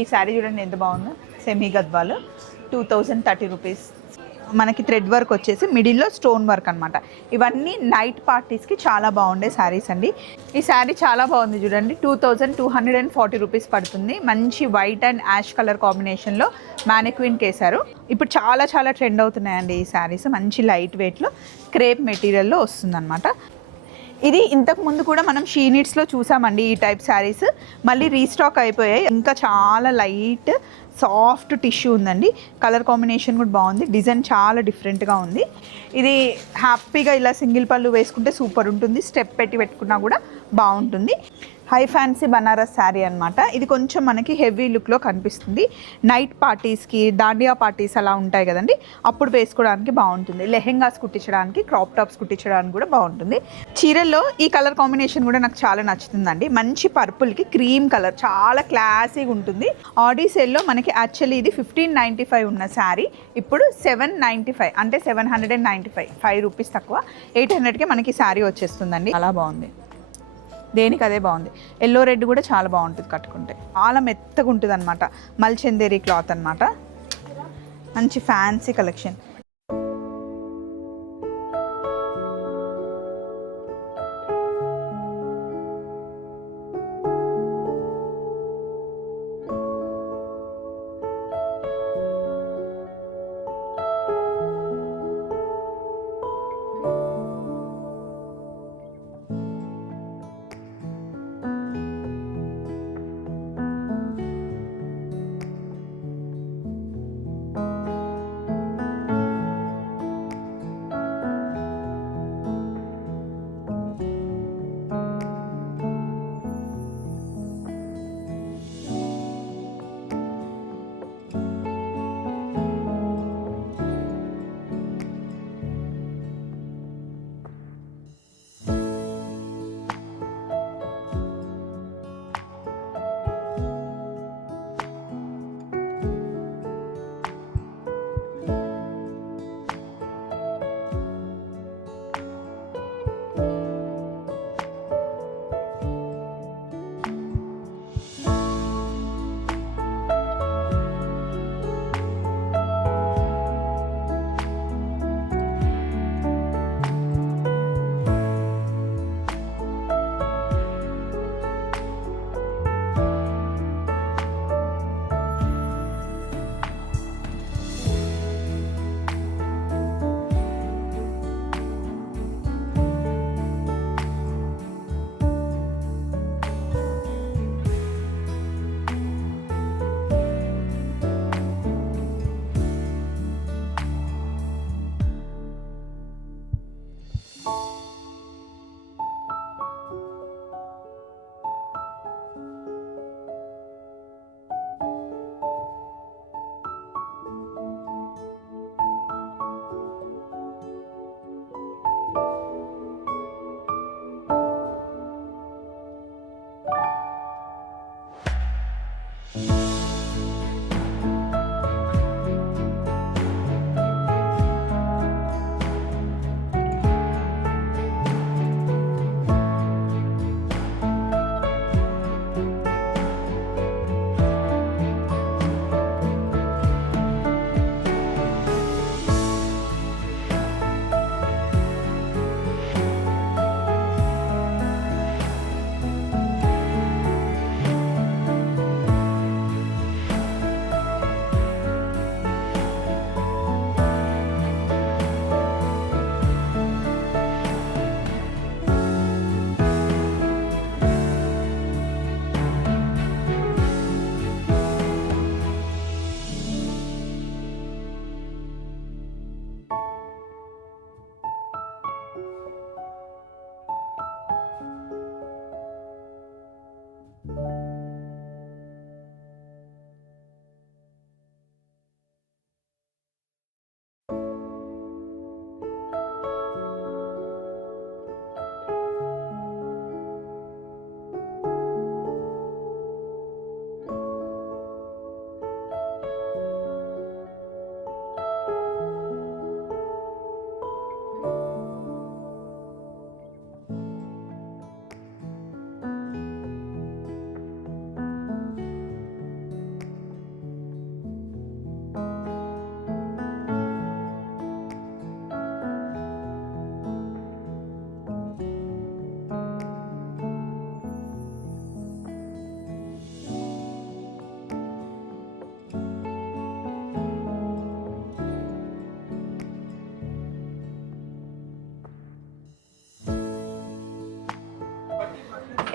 ఈ శారీ చూడండి ఎంత బాగుందో, సెమీ గద్వాలు, 2030 రూపీస్. మనకి థ్రెడ్ వర్క్ వచ్చేసి మిడిల్లో స్టోన్ వర్క్ అనమాట. ఇవన్నీ నైట్ పార్టీస్కి చాలా బాగుండే శారీస్ అండి. ఈ శారీ చాలా బాగుంది చూడండి, 2240 రూపీస్ పడుతుంది. మంచి వైట్ అండ్ యాష్ కలర్ కాంబినేషన్లో మ్యానిక్విన్ కేసారు. ఇప్పుడు చాలా చాలా ట్రెండ్ అవుతున్నాయండి ఈ శారీస్. మంచి లైట్ వెయిట్లో క్రేప్ మెటీరియల్లో వస్తుందన్నమాట. ఇది ఇంతకు ముందు కూడా మనం షీ నీడ్స్లో చూసామండి ఈ టైప్ శారీస్. మళ్ళీ రీస్టాక్ అయిపోయాయి. ఇంకా చాలా లైట్ సాఫ్ట్ టిష్యూ ఉందండి. కలర్ కాంబినేషన్ కూడా బాగుంది. డిజైన్ చాలా డిఫరెంట్గా ఉంది. ఇది హ్యాపీగా ఇలా సింగిల్ పళ్ళు వేసుకుంటే సూపర్ ఉంటుంది. స్టెప్ పెట్టుకున్నా కూడా బాగుంటుంది. హై ఫ్యాన్సీ బనారస్ శారీ అనమాట. ఇది కొంచెం మనకి హెవీ లుక్లో కనిపిస్తుంది. నైట్ పార్టీస్కి, దాండియా పార్టీస్ అలా ఉంటాయి కదండి, అప్పుడు వేసుకోవడానికి బాగుంటుంది. లెహెంగాస్ కుట్టించడానికి, క్రాప్ టాప్స్ కుట్టించడానికి కూడా బాగుంటుంది. చీరల్లో ఈ కలర్ కాంబినేషన్ కూడా నాకు చాలా నచ్చుతుందండి. మంచి పర్పుల్కి క్రీమ్ కలర్ చాలా క్లాసీగా ఉంటుంది. ఆడీ సేల్లో మనకి యాక్చువల్లీ ఇది 1595 ఉన్న శారీ ఇప్పుడు 795, అంటే 795, 5 రూపీస్ తక్కువ, 800కే మనకి శారీ వచ్చేస్తుందండి. చాలా బాగుంది, దేనికి అదే బాగుంది. ఎల్లో రెడ్ కూడా చాలా బాగుంటుంది కట్టుకుంటే. చాలా మెత్తగా ఉంటుంది అనమాట. మల్చందేరి క్లాత్ అనమాట. మంచి ఫ్యాన్సీ కలెక్షన్.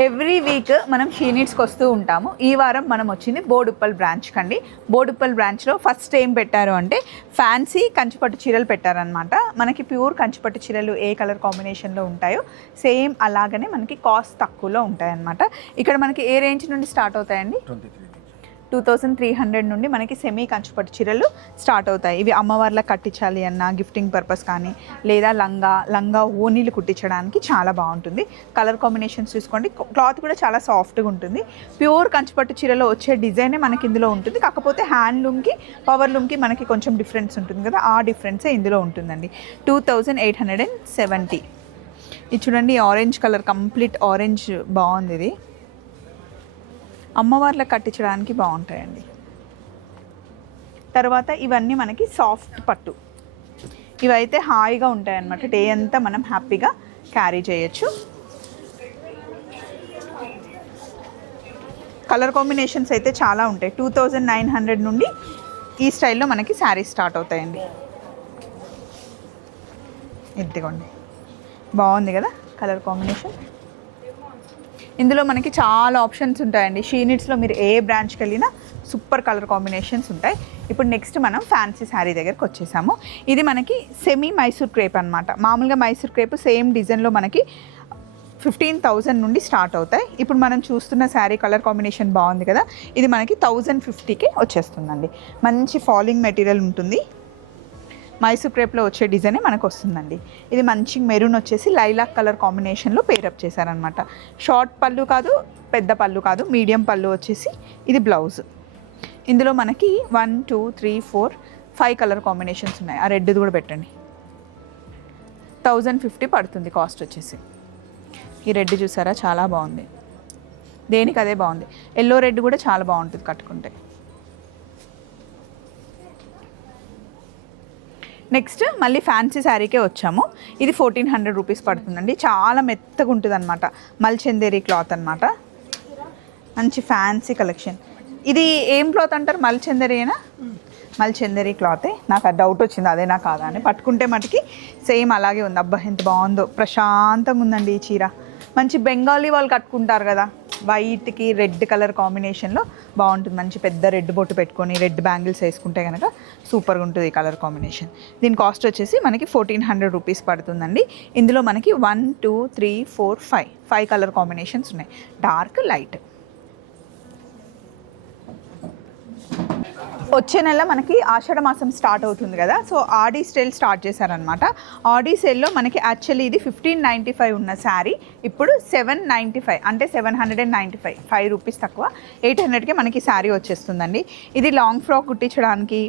ఎవ్రీ వీక్ మనం షీ నీడ్స్కి వస్తూ ఉంటాము. ఈ వారం మనం వచ్చింది బోడుప్పల్ బ్రాంచ్కి అండి. బోడుప్పల్ బ్రాంచ్లో ఫస్ట్ ఏం పెట్టారు అంటే ఫ్యాన్సీ కంచిపట్టు చీరలు పెట్టారనమాట. మనకి ప్యూర్ కంచిపట్టు చీరలు ఏ కలర్ కాంబినేషన్లో ఉంటాయో సేమ్ అలాగనే మనకి కాస్ట్ తక్కువలో ఉంటాయన్నమాట. ఇక్కడ మనకి ఏ రేంజ్ నుండి స్టార్ట్ అవుతాయండి? 2300 నుండి మనకి సెమీ కంచిపట్టు చీరలు స్టార్ట్ అవుతాయి. ఇవి అమ్మవార్లకు కట్టించాలి అన్న గిఫ్టింగ్ పర్పస్ కానీ లేదా లంగా ఓనీలు కుట్టించడానికి చాలా బాగుంటుంది. కలర్ కాంబినేషన్స్ చూసుకోండి, క్లాత్ కూడా చాలా సాఫ్ట్గా ఉంటుంది. ప్యూర్ కంచిపట్టు చీరలో వచ్చే డిజైనే మనకి ఇందులో ఉంటుంది. కాకపోతే హ్యాండ్లూమ్కి పవర్లూమ్కి మనకి కొంచెం డిఫరెన్స్ ఉంటుంది కదా, ఆ డిఫరెన్సే ఇందులో ఉంటుందండి. 2870. ఇది చూడండి, ఆరెంజ్ కలర్, కంప్లీట్ ఆరెంజ్ బాగుంది. ఇది అమ్మవార్లకు కట్టించడానికి బాగుంటాయండి. తర్వాత ఇవన్నీ మనకి సాఫ్ట్ పట్టు, ఇవైతే హాయిగా ఉంటాయన్నమాట. డే అంతా మనం హ్యాపీగా క్యారీ చేయొచ్చు. కలర్ కాంబినేషన్స్ అయితే చాలా ఉంటాయి. 2900 నుండి ఈ స్టైల్లో మనకి శారీస్ స్టార్ట్ అవుతాయండి. ఇదిగోండి, బాగుంది కదా కలర్ కాంబినేషన్. ఇందులో మనకి చాలా ఆప్షన్స్ ఉంటాయండి. షీ నీడ్స్లో మీరు ఏ బ్రాంచ్కి వెళ్ళినా సూపర్ కలర్ కాంబినేషన్స్ ఉంటాయి. ఇప్పుడు నెక్స్ట్ మనం ఫ్యాన్సీ శారీ దగ్గరికి వచ్చేసాము. ఇది మనకి సెమీ మైసూర్ క్రేప్ అనమాట. మామూలుగా మైసూర్ క్రేప్ సేమ్ డిజైన్లో మనకి 15,000 నుండి స్టార్ట్ అవుతాయి. ఇప్పుడు మనం చూస్తున్న శారీ కలర్ కాంబినేషన్ బాగుంది కదా, ఇది మనకి 1050కి వచ్చేస్తుందండి. మంచి ఫాలింగ్ మెటీరియల్ ఉంటుంది. మైసూర్ క్రేప్లో వచ్చే డిజైనే మనకు వస్తుందండి. ఇది మంచి మెరూన్ వచ్చేసి లైలాక్ కలర్ కాంబినేషన్లో పేరప్ చేశారనమాట. షార్ట్ పళ్ళు కాదు, పెద్ద పళ్ళు కాదు, మీడియం పళ్ళు వచ్చేసి ఇది బ్లౌజ్. ఇందులో మనకి 1 2 3 4 5 కలర్ కాంబినేషన్స్ ఉన్నాయి. ఆ రెడ్ కూడా పెట్టండి. 1050 పడుతుంది కాస్ట్ వచ్చేసి. ఈ రెడ్ చూసారా, చాలా బాగుంది. దేనికి అదే బాగుంది. ఎల్లో రెడ్ కూడా చాలా బాగుంటుంది కట్టుకుంటే. నెక్స్ట్ మళ్ళీ ఫ్యాన్సీ శారీకే వచ్చాము. ఇది 1400 రూపీస్ పడుతుందండి. చాలా మెత్తగా ఉంటుంది అనమాట. మల్చందేరి క్లాత్ అనమాట. మంచి ఫ్యాన్సీ కలెక్షన్. ఇది ఏం క్లాత్ అంటారు? మల్చందేరినా? మల్చందేరి క్లాతే. నాకు ఆ డౌట్ వచ్చింది అదేనా కాదా అని. పట్టుకుంటే మటుకి సేమ్ అలాగే ఉంది. అబ్బా ఎంత బాగుందో, ప్రశాంతంగా ఉందండి ఈ చీర. మంచి బెంగాలీ వాళ్ళు కట్టుకుంటారు కదా, వైట్కి రెడ్ కలర్ కాంబినేషన్లో బాగుంటుంది. మంచి పెద్ద రెడ్ బొట్టు పెట్టుకొని రెడ్ బ్యాంగిల్స్ వేసుకుంటే కనుక సూపర్గా ఉంటుంది ఈ కలర్ కాంబినేషన్. దీని కాస్ట్ వచ్చేసి మనకి 1400 రూపీస్ పడుతుందండి. ఇందులో మనకి 1 2 3 4 5 కలర్ కాంబినేషన్స్ ఉన్నాయి. Dark, light. వచ్చే నెల మనకి ఆషాఢ మాసం స్టార్ట్ అవుతుంది కదా, సో ఆడి సేల్ స్టార్ట్ చేశారనమాట. ఆడి సేల్లో మనకి యాక్చువల్లీ ఇది 1595 ఉన్న శారీ ఇప్పుడు 795, అంటే 795, 5 రూపీస్ తక్కువ 800కే మనకి శారీ వచ్చేస్తుందండి. ఇది లాంగ్ ఫ్రాక్ కుట్టించడానికి,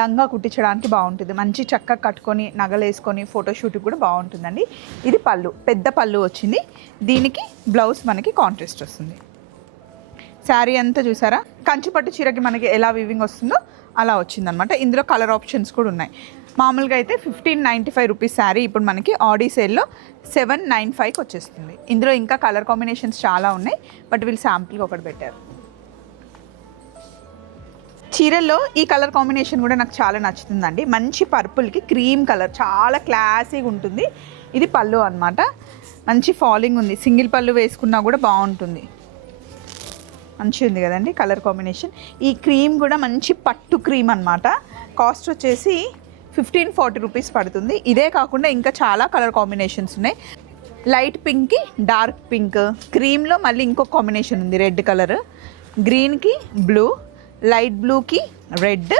లంగా కుట్టించడానికి బాగుంటుంది. మంచి చక్కగా కట్టుకొని నగలు వేసుకొని ఫోటోషూట్కి కూడా బాగుంటుందండి. ఇది పళ్ళు, పెద్ద పళ్ళు వచ్చింది. దీనికి బ్లౌజ్ మనకి కాంట్రాస్ట్ వస్తుంది. శారీ అంతా చూసారా, కంచిపట్టు చీరకి మనకి ఎలా వీవింగ్ వస్తుందో అలా వచ్చిందనమాట. ఇందులో కలర్ ఆప్షన్స్ కూడా ఉన్నాయి. మామూలుగా అయితే 1595 రూపీస్ శారీ ఇప్పుడు మనకి ఆడీ సేల్లో 795కి వచ్చేస్తుంది. ఇందులో ఇంకా కలర్ కాంబినేషన్స్ చాలా ఉన్నాయి, బట్ వీళ్ళు శాంపుల్గా ఒకటి పెట్టారు. చీరల్లో ఈ కలర్ కాంబినేషన్ కూడా నాకు చాలా నచ్చుతుందండి. మంచి పర్పుల్కి క్రీమ్ కలర్, చాలా క్లాసీగా ఉంటుంది. ఇది పళ్ళు అనమాట. మంచి ఫాలింగ్ ఉంది. సింగిల్ పళ్ళు వేసుకున్నా కూడా బాగుంటుంది. మంచి ఉంది కదండి కలర్ కాంబినేషన్. ఈ క్రీమ్ కూడా మంచి పట్టు క్రీమ్ అనమాట. కాస్ట్ వచ్చేసి 1540 రూపీస్ పడుతుంది. ఇదే కాకుండా ఇంకా చాలా కలర్ కాంబినేషన్స్ ఉన్నాయి. లైట్ పింక్కి డార్క్ పింక్, క్రీమ్లో మళ్ళీ ఇంకొక కాంబినేషన్ ఉంది, రెడ్ కలర్, గ్రీన్కి బ్లూ, లైట్ బ్లూకి రెడ్,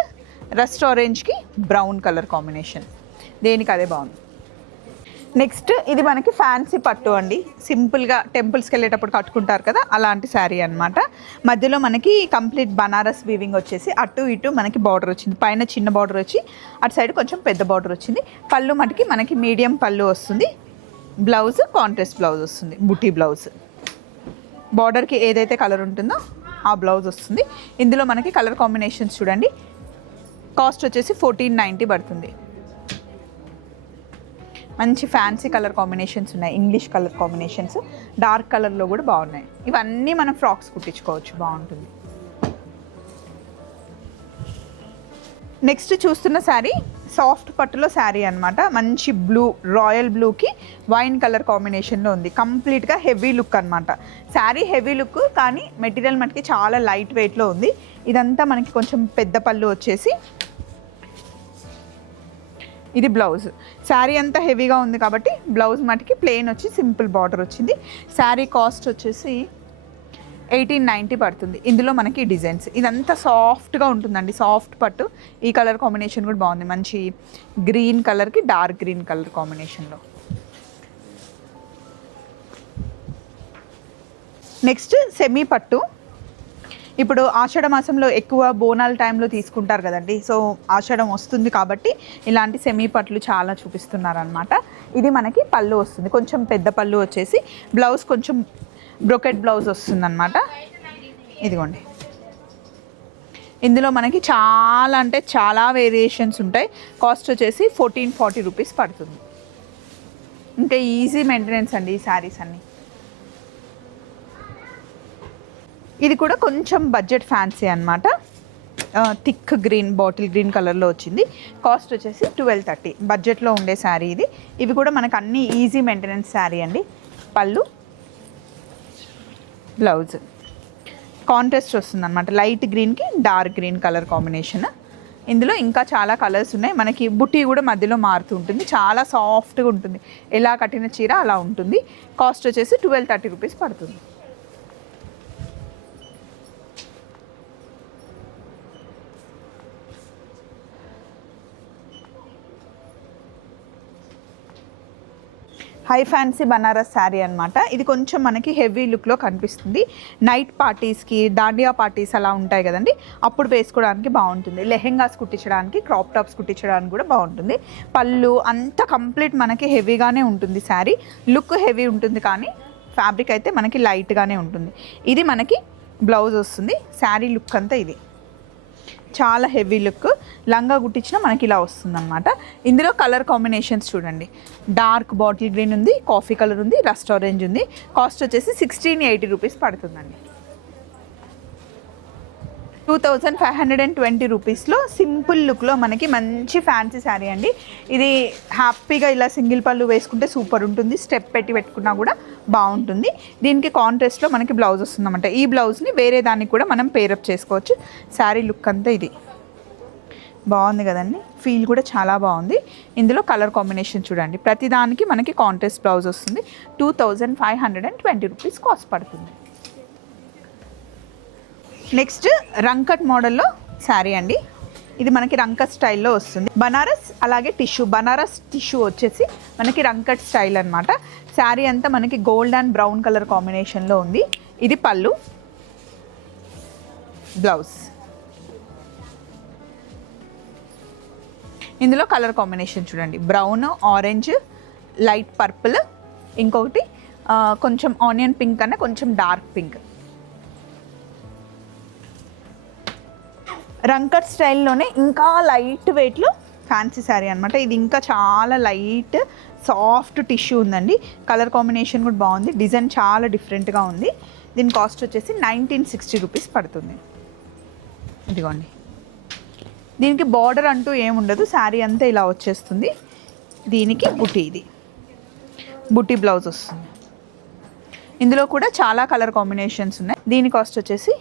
రస్ట్ ఆరెంజ్కి బ్రౌన్ కలర్ కాంబినేషన్. దేనికి అదే బాగుంది. నెక్స్ట్ ఇది మనకి ఫ్యాన్సీ పట్టు అండి. సింపుల్గా టెంపుల్స్కి వెళ్ళేటప్పుడు కట్టుకుంటారు కదా, అలాంటి శారీ అనమాట. మధ్యలో మనకి కంప్లీట్ బనారస్ వీవింగ్ వచ్చేసి అటు ఇటు మనకి బార్డర్ వచ్చింది. పైన చిన్న బార్డర్ వచ్చి అటు సైడ్ కొంచెం పెద్ద బార్డర్ వచ్చింది. పళ్ళు మటుకి మనకి మీడియం పళ్ళు వస్తుంది. బ్లౌజ్ కాంట్రాస్ట్ బ్లౌజ్ వస్తుంది, బుటీ బ్లౌజ్. బార్డర్కి ఏదైతే కలర్ ఉంటుందో ఆ బ్లౌజ్ వస్తుంది. ఇందులో మనకి కలర్ కాంబినేషన్స్ చూడండి. కాస్ట్ వచ్చేసి 1490 పడుతుంది. మంచి ఫ్యాన్సీ కలర్ కాంబినేషన్స్ ఉన్నాయి. ఇంగ్లీష్ కలర్ కాంబినేషన్స్, డార్క్ కలర్లో కూడా బాగున్నాయి. ఇవన్నీ మనం ఫ్రాక్స్ కుట్టించుకోవచ్చు, బాగుంటుంది. నెక్స్ట్ చూస్తున్న శారీ సాఫ్ట్ పట్టులో శారీ అనమాట. మంచి బ్లూ, రాయల్ బ్లూకి వైన్ కలర్ కాంబినేషన్లో ఉంది. కంప్లీట్గా హెవీ లుక్ అనమాట. శారీ హెవీ లుక్, కానీ మెటీరియల్ మనకి చాలా లైట్ వెయిట్లో ఉంది. ఇదంతా మనకి కొంచెం పెద్ద పళ్ళు వచ్చేసి, ఇది బ్లౌజ్. శారీ అంతా హెవీగా ఉంది కాబట్టి బ్లౌజ్ మటుకి ప్లెయిన్ వచ్చి సింపుల్ బార్డర్ వచ్చింది. శారీ కాస్ట్ వచ్చేసి 1890 పడుతుంది. ఇందులో మనకి డిజైన్స్, ఇదంతా సాఫ్ట్గా ఉంటుందండి, సాఫ్ట్ పట్టు. ఈ కలర్ కాంబినేషన్ కూడా బాగుంది, మంచి గ్రీన్ కలర్కి డార్క్ గ్రీన్ కలర్ కాంబినేషన్లో. నెక్స్ట్ సెమీ పట్టు. ఇప్పుడు ఆషాఢ మాసంలో ఎక్కువ బోనాల టైంలో తీసుకుంటారు కదండి. సో ఆషాఢం వస్తుంది కాబట్టి ఇలాంటి సెమీ పట్లు చాలా చూపిస్తున్నారనమాట. ఇది మనకి పళ్ళు వస్తుంది, కొంచెం పెద్ద పళ్ళు వచ్చేసి, బ్లౌజ్ కొంచెం బ్రొకెట్ బ్లౌజ్ వస్తుందన్నమాట. ఇదిగోండి, ఇందులో మనకి చాలా అంటే చాలా వేరియేషన్స్ ఉంటాయి. కాస్ట్ వచ్చేసి 1440 రూపీస్ పడుతుంది. ఇంకా ఈజీ మెయింటెనెన్స్ అండి ఈ శారీస్ అన్నీ. ఇది కూడా కొంచెం బడ్జెట్ ఫ్యాన్సీ అనమాట. థిక్ గ్రీన్, బాటిల్ గ్రీన్ కలర్లో వచ్చింది. కాస్ట్ వచ్చేసి 1230. బడ్జెట్లో ఉండే శారీ ఇది. ఇవి కూడా మనకు అన్ని ఈజీ మెయింటెనెన్స్ శారీ అండి. పళ్ళు, బ్లౌజ్ కాంట్రాస్ట్ వస్తుంది అనమాట. లైట్ గ్రీన్కి డార్క్ గ్రీన్ కలర్ కాంబినేషన్. ఇందులో ఇంకా చాలా కలర్స్ ఉన్నాయి. మనకి బుట్టి కూడా మధ్యలో మారుతూ ఉంటుంది, చాలా సాఫ్ట్గా ఉంటుంది. ఎలా కట్టిన చీర అలా ఉంటుంది. కాస్ట్ వచ్చేసి 1230 రూపీస్ పడుతుంది. హై ఫ్యాన్సీ బనారస్ శారీ అనమాట. ఇది కొంచెం మనకి హెవీ లుక్లో కనిపిస్తుంది. నైట్ పార్టీస్కి, దాండియా పార్టీస్ అలా ఉంటాయి కదండి, అప్పుడు వేసుకోవడానికి బాగుంటుంది. లెహెంగాస్ కుట్టించడానికి, క్రాప్ టాప్స్ కుట్టించడానికి కూడా బాగుంటుంది. పళ్ళు అంతా కంప్లీట్ మనకి హెవీగానే ఉంటుంది. శారీ లుక్ హెవీ ఉంటుంది, కానీ ఫ్యాబ్రిక్ అయితే మనకి లైట్గానే ఉంటుంది. ఇది మనకి బ్లౌజ్ వస్తుంది. శారీ లుక్ అంతా ఇది చాలా హెవీ లుక్. లంగా కుట్టించినా మనకి ఇలా వస్తుంది అనమాట. ఇందులో కలర్ కాంబినేషన్స్ చూడండి, డార్క్ బాటిల్ గ్రీన్ ఉంది, కాఫీ కలర్ ఉంది, రస్ట్ ఆరెంజ్ ఉంది. కాస్ట్ వచ్చేసి 1680 రూపీస్ పడుతుందండి. 2520 రూపీస్లో సింపుల్ లుక్లో మనకి మంచి ఫ్యాన్సీ శారీ అండి. ఇది హ్యాపీగా ఇలా సింగిల్ పళ్ళు వేసుకుంటే సూపర్ ఉంటుంది. స్టెప్ పెట్టుకున్నా కూడా బాగుంటుంది. దీనికి కాంట్రాస్ట్లో మనకి బ్లౌజ్ వస్తుందన్నమాట. ఈ బ్లౌజ్ని వేరే దానికి కూడా మనం పేరప్ చేసుకోవచ్చు. శారీ లుక్ అంతా ఇది బాగుంది కదండి. ఫీల్ కూడా చాలా బాగుంది. ఇందులో కలర్ కాంబినేషన్ చూడండి, ప్రతిదానికి మనకి కాంట్రాస్ట్ బ్లౌజ్ వస్తుంది. 2520 రూపీస్ కాస్ట్ పడుతుంది. నెక్స్ట్ రంకట్ మోడల్లో శారీ అండి. ఇది మనకి రంకట్ స్టైల్లో వస్తుంది. బనారస్ అలాగే టిష్యూ, బనారస్ టిష్యూ వచ్చేసి మనకి రంకట్ స్టైల్ అనమాట. శారీ అంతా మనకి గోల్డ్ అండ్ బ్రౌన్ కలర్ కాంబినేషన్లో ఉంది. ఇది పళ్ళు, బ్లౌజ్. ఇందులో కలర్ కాంబినేషన్ చూడండి, బ్రౌన్, ఆరెంజ్, లైట్ పర్పుల్, ఇంకొకటి కొంచెం ఆనియన్ పింక్ అన్న కొంచెం డార్క్ పింక్. రంకట్ స్టైల్లోనే ఇంకా లైట్ వెయిట్లో ఫ్యాన్సీ శారీ అనమాట. ఇది ఇంకా చాలా లైట్ సాఫ్ట్ టిష్యూ ఉందండి. కలర్ కాంబినేషన్ కూడా బాగుంది. డిజైన్ చాలా డిఫరెంట్గా ఉంది. దీని కాస్ట్ వచ్చేసి 1960 రూపీస్ పడుతుంది. ఇదిగోండి, దీనికి బార్డర్ అంటూ ఏముండదు, శారీ అంతా ఇలా వచ్చేస్తుంది. దీనికి బుటీ, ఇది బుటీ బ్లౌజ్ వస్తుంది. ఇందులో కూడా చాలా కలర్ కాంబినేషన్స్ ఉన్నాయి. దీని కాస్ట్ వచ్చేసి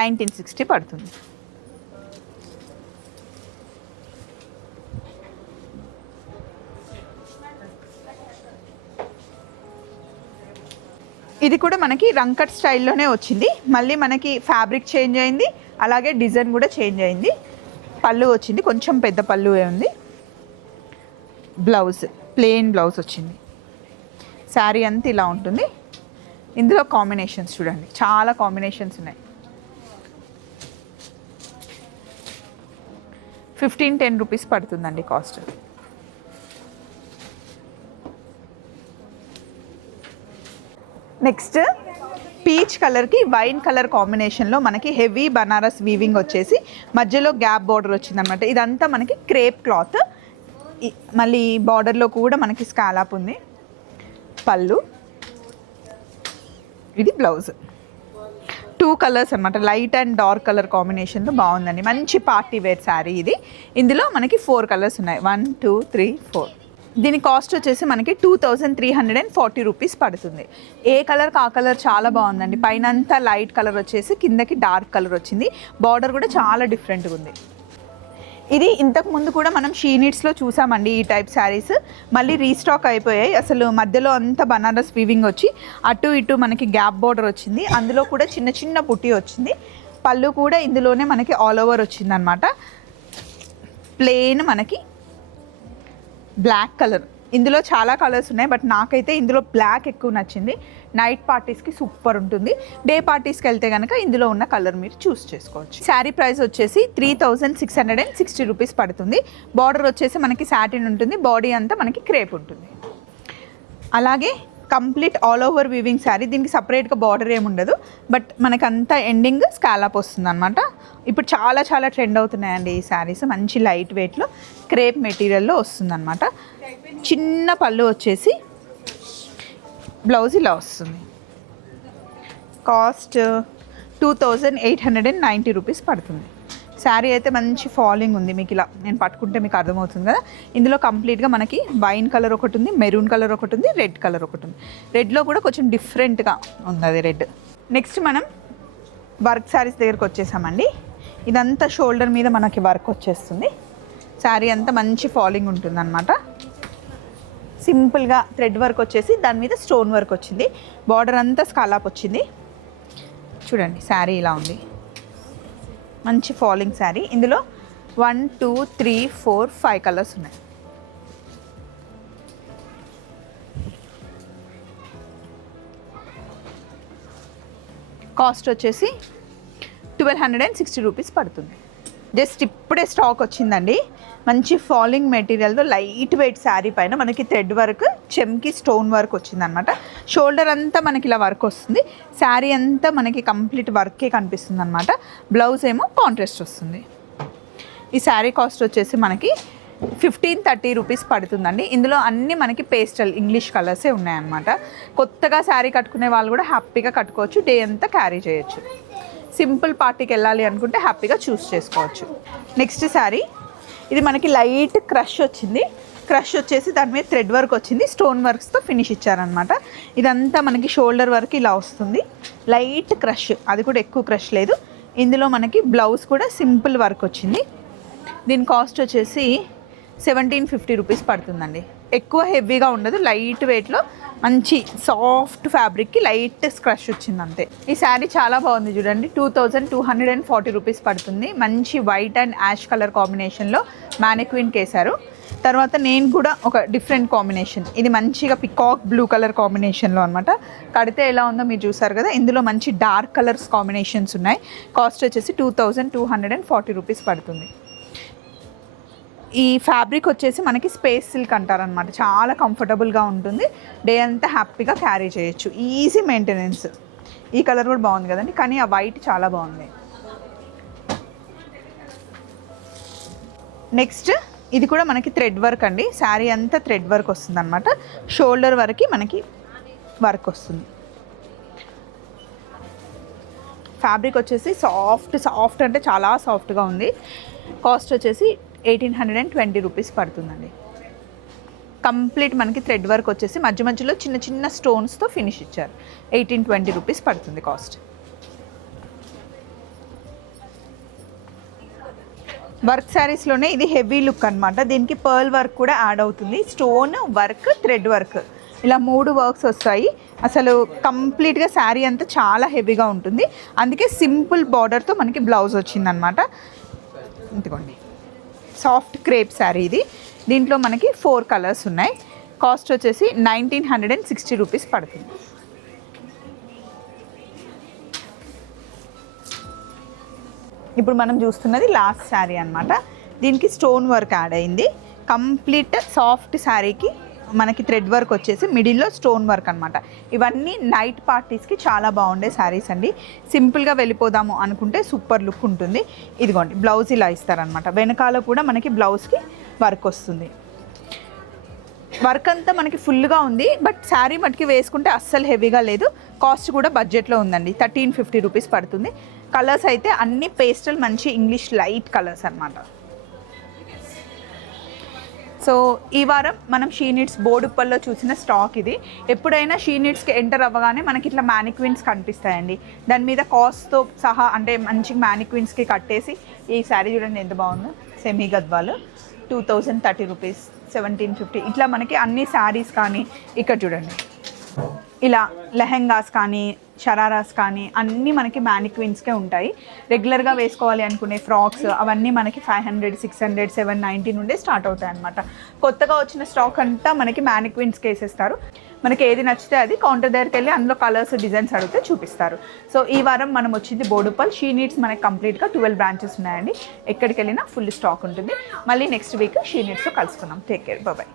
1960 పడుతుంది. ఇది కూడా మనకి రంకట్ స్టైల్లోనే వచ్చింది. మళ్ళీ మనకి ఫ్యాబ్రిక్ చేంజ్ అయింది, అలాగే డిజైన్ కూడా చేంజ్ అయింది. పళ్ళు వచ్చింది, కొంచెం పెద్ద పళ్ళు ఉంది. బ్లౌజ్ ప్లెయిన్ బ్లౌజ్ వచ్చింది. శారీ అంతా ఇలా ఉంటుంది. ఇందులో కాంబినేషన్స్ చూడండి, చాలా కాంబినేషన్స్ ఉన్నాయి. 1510 రూపీస్ పడుతుందండి కాస్ట్. నెక్స్ట్ పీచ్ కలర్కి వైన్ కలర్ కాంబినేషన్లో మనకి హెవీ బనారస్ వీవింగ్ వచ్చేసి మధ్యలో గ్యాప్ బార్డర్ వచ్చిందనమాట. ఇదంతా మనకి క్రేప్ క్లాత్. మళ్ళీ బార్డర్లో కూడా మనకి స్కాలప్ ఉంది. పళ్ళు, ఇది బ్లౌజ్. 2 కలర్స్ అనమాట, లైట్ అండ్ డార్క్ కలర్ కాంబినేషన్తో బాగుందండి. మంచి పార్టీ వేర్ శారీ ఇది. ఇందులో మనకి 4 కలర్స్ ఉన్నాయి, 1 2 3 4. దీని కాస్ట్ వచ్చేసి మనకి 2340 రూపీస్ పడుతుంది. ఏ కలర్ ఆ కలర్ చాలా బాగుందండి. పైన అంతా లైట్ కలర్ వచ్చేసి కిందకి డార్క్ కలర్ వచ్చింది. బార్డర్ కూడా చాలా డిఫరెంట్గా ఉంది. ఇది ఇంతకు ముందు కూడా మనం షీ నీడ్స్లో చూసామండి ఈ టైప్ శారీస్. మళ్ళీ రీస్టాక్ అయిపోయాయి. అసలు మధ్యలో అంతా బనారస్ వీవింగ్ వచ్చి అటు ఇటు మనకి గ్యాప్ బార్డర్ వచ్చింది. అందులో కూడా చిన్న చిన్న బుట్టి వచ్చింది. పళ్ళు కూడా ఇందులోనే మనకి ఆల్ ఓవర్ వచ్చిందనమాట. ప్లెయిన్ మనకి బ్లాక్ కలర్. ఇందులో చాలా కలర్స్ ఉన్నాయి, బట్ నాకైతే ఇందులో బ్లాక్ ఎక్కువ నచ్చింది. నైట్ పార్టీస్కి సూపర్ ఉంటుంది. డే పార్టీస్కి వెళ్తే కనుక ఇందులో ఉన్న కలర్ మీరు చూస్ చేసుకోవచ్చు. శారీ ప్రైస్ వచ్చేసి 3660 రూపీస్ పడుతుంది. బార్డర్ వచ్చేసి మనకి సాటిన్ ఉంటుంది. బాడీ అంతా మనకి క్రేప్ ఉంటుంది. అలాగే complete all over weaving sari. దీనికి సపరేట్గా బార్డర్ ఏమి ఉండదు, బట్ మనకంతా ఎండింగ్ స్కాలప్ వస్తుంది అనమాట. ఇప్పుడు చాలా చాలా ట్రెండ్ అవుతున్నాయండి ఈ శారీస్. మంచి లైట్ వెయిట్లో క్రేప్ మెటీరియల్లో వస్తుందన్నమాట. చిన్న పళ్ళు వచ్చేసి బ్లౌజ్ ఇలా వస్తుంది. కాస్ట్ 2890 రూపీస్ పడుతుంది. శారీ అయితే మంచి ఫాలింగ్ ఉంది. మీకు ఇలా నేను పట్టుకుంటే మీకు అర్థమవుతుంది కదా. ఇందులో కంప్లీట్గా మనకి వైన్ కలర్ ఒకటి ఉంది, మెరూన్ కలర్ ఒకటి ఉంది, రెడ్ కలర్ ఒకటి ఉంది. రెడ్లో కూడా కొంచెం డిఫరెంట్గా ఉంది అది రెడ్. నెక్స్ట్ మనం వర్క్ శారీస్ దగ్గరకు వచ్చేసామండి. ఇదంతా షోల్డర్ మీద మనకి వర్క్ వచ్చేస్తుంది. శారీ అంతా మంచి ఫాలింగ్ ఉంటుంది అనమాట. సింపుల్గా థ్రెడ్ వర్క్ వచ్చేసి దాని మీద స్టోన్ వర్క్ వచ్చింది. బార్డర్ అంతా స్కాలప్ వచ్చింది. చూడండి శారీ ఇలా ఉంది. మంచి ఫాలింగ్ శారీ. ఇందులో 1 2 3 4 5 కలర్స్ ఉన్నాయి. కాస్ట్ వచ్చేసి 1260 రూపీస్ పడుతుంది. జస్ట్ ఇప్పుడే స్టాక్ వచ్చిందండి. మంచి ఫాలింగ్ మెటీరియల్తో లైట్ వెయిట్ శారీ పైన మనకి థ్రెడ్ వర్క్, చెమ్కి స్టోన్ వర్క్ వచ్చిందనమాట. షోల్డర్ అంతా మనకి ఇలా వర్క్ వస్తుంది. శారీ అంతా మనకి కంప్లీట్ వర్కే కనిపిస్తుంది అనమాట. బ్లౌజ్ ఏమో కాంట్రాస్ట్ వస్తుంది. ఈ శారీ కాస్ట్ వచ్చేసి మనకి 1530 రూపీస్ పడుతుందండి. ఇందులో అన్నీ మనకి పేస్టల్ ఇంగ్లీష్ కలర్సే ఉన్నాయన్నమాట. కొత్తగా శారీ కట్టుకునే వాళ్ళు కూడా హ్యాపీగా కట్టుకోవచ్చు. డే అంతా క్యారీ చేయొచ్చు. సింపుల్ పార్టీకి వెళ్ళాలి అనుకుంటే హ్యాపీగా చూస్ చేసుకోవచ్చు. నెక్స్ట్ శారీ ఇది మనకి లైట్ క్రష్ వచ్చింది. క్రష్ వచ్చేసి దాని మీద థ్రెడ్ వర్క్ వచ్చింది. స్టోన్ వర్క్స్తో ఫినిష్ ఇచ్చారనమాట. ఇదంతా మనకి షోల్డర్ వర్క్ ఇలా వస్తుంది. లైట్ క్రష్, అది కూడా ఎక్కువ క్రష్ లేదు. ఇందులో మనకి బ్లౌజ్ కూడా సింపుల్ వర్క్ వచ్చింది. దీని కాస్ట్ వచ్చేసి 1750 రూపీస్ పడుతుందండి. ఎక్కువ హెవీగా ఉండదు, లైట్ వెయిట్లో మంచి సాఫ్ట్ ఫ్యాబ్రిక్కి లైట్ స్క్రష్ వచ్చింది అంతే. ఈ శారీ చాలా బాగుంది చూడండి. 2240 రూపీస్ పడుతుంది. మంచి వైట్ అండ్ యాష్ కలర్ కాంబినేషన్లో మ్యానిక్విన్కి వేశారు. తర్వాత నేను కూడా ఒక డిఫరెంట్ కాంబినేషన్, ఇది మంచిగా పికాక్ బ్లూ కలర్ కాంబినేషన్లో అనమాట. కడితే ఎలా ఉందో మీరు చూసారు కదా. ఇందులో మంచి డార్క్ కలర్స్ కాంబినేషన్స్ ఉన్నాయి. కాస్ట్ వచ్చేసి 2240 రూపీస్ పడుతుంది. ఈ ఫ్యాబ్రిక్ వచ్చేసి మనకి స్పేస్ సిల్క్ అంటారనమాట. చాలా కంఫర్టబుల్గా ఉంటుంది. డే అంతా హ్యాపీగా క్యారీ చేయొచ్చు. Easy maintenance. ఈ కలర్ కూడా బాగుంది కదండి, కానీ ఆ వైట్ చాలా బాగుంది. నెక్స్ట్ ఇది కూడా మనకి థ్రెడ్ వర్క్ అండి. శారీ అంతా థ్రెడ్ వర్క్ వస్తుంది అనమాట. షోల్డర్ వరకు మనకి వర్క్ వస్తుంది. ఫ్యాబ్రిక్ వచ్చేసి సాఫ్ట్ అంటే చాలా సాఫ్ట్గా ఉంది. కాస్ట్ వచ్చేసి 1820 రూపీస్ పడుతుందండి. కంప్లీట్ మనకి థ్రెడ్ వర్క్ వచ్చేసి మధ్య మధ్యలో చిన్న చిన్న స్టోన్స్తో ఫినిష్ ఇచ్చారు. 1820 రూపీస్ పడుతుంది కాస్ట్. వర్క్ శారీస్లోనే ఇది హెవీ లుక్ అనమాట. దీనికి పర్ల్ వర్క్ కూడా యాడ్ అవుతుంది. స్టోన్ వర్క్, థ్రెడ్ వర్క్, ఇలా 3 వర్క్స్ వస్తాయి. అసలు కంప్లీట్గా శారీ అంతా చాలా హెవీగా ఉంటుంది. అందుకే సింపుల్ బార్డర్తో మనకి బ్లౌజ్ వచ్చిందనమాట. ఇంతకోండి సాఫ్ట్ క్రేప్ శారీ ఇది. దీంట్లో మనకి 4 కలర్స్ ఉన్నాయి. కాస్ట్ వచ్చేసి 1960 రూపీస్ పడుతుంది. ఇప్పుడు మనం చూస్తున్నది లాస్ట్ శారీ అనమాట. దీనికి స్టోన్ వర్క్ యాడ్ అయింది. కంప్లీట్ సాఫ్ట్ శారీకి మనకి థ్రెడ్ వర్క్ వచ్చేసి మిడిల్లో స్టోన్ వర్క్ అనమాట. ఇవన్నీ నైట్ పార్టీస్కి చాలా బాగుండే శారీస్ అండి. సింపుల్గా వెళ్ళిపోదాము అనుకుంటే సూపర్ లుక్ ఉంటుంది. ఇదిగోండి బ్లౌజ్ ఇలా ఇస్తారనమాట. వెనకాల కూడా మనకి బ్లౌజ్కి వర్క్ వస్తుంది. వర్క్ అంతా మనకి ఫుల్గా ఉంది, బట్ శారీ మటుకి వేసుకుంటే అస్సలు హెవీగా లేదు. కాస్ట్ కూడా బడ్జెట్లో ఉందండి, 1350 రూపీస్ పడుతుంది. కలర్స్ అయితే అన్ని పేస్టల్ మంచి ఇంగ్లీష్ లైట్ కలర్స్ అనమాట. సో ఈ వారం మనం షీ నీడ్స్ బోడుప్పల్లో చూసిన స్టాక్ ఇది. ఎప్పుడైనా షీ నీడ్స్కి ఎంటర్ అవ్వగానే మనకి ఇట్లా మ్యానిక్విన్స్ కనిపిస్తాయండి. దాని మీద కాస్ట్తో సహా అంటే మంచి మ్యానిక్విన్స్కి కట్టేసి ఈ శారీ చూడండి ఎంత బాగుందో. Semi Gadwal 2030 rupees, 1750. ఇట్లా మనకి అన్ని శారీస్ కానీ ఇక్కడ చూడండి ఇలా లెహెంగాస్ కానీ షరారాస్ కానీ అన్నీ మనకి మ్యానిక్విన్స్కే ఉంటాయి. రెగ్యులర్గా వేసుకోవాలి అనుకునే ఫ్రాక్స్ అవన్నీ మనకి 500, 600, 790 నుండే స్టార్ట్ అవుతాయి అన్నమాట. కొత్తగా వచ్చిన స్టాక్ అంతా మనకి మ్యానిక్విన్స్కి వేసేస్తారు. మనకి ఏది నచ్చితే అది కౌంటర్ దగ్గరికి వెళ్ళి అందులో కలర్స్ డిజైన్స్ అడిగితే చూపిస్తారు. సో ఈ వారం మనం వచ్చింది బోడుప్పల్. షీ నీడ్స్ మనకి కంప్లీట్గా 12 బ్రాంచెస్ ఉన్నాయండి. ఎక్కడికి వెళ్ళినా ఫుల్ స్టాక్ ఉంటుంది. మళ్ళీ నెక్స్ట్ వీక్ షీ నీడ్స్తో కలుసుకుందాం. Take care, bye.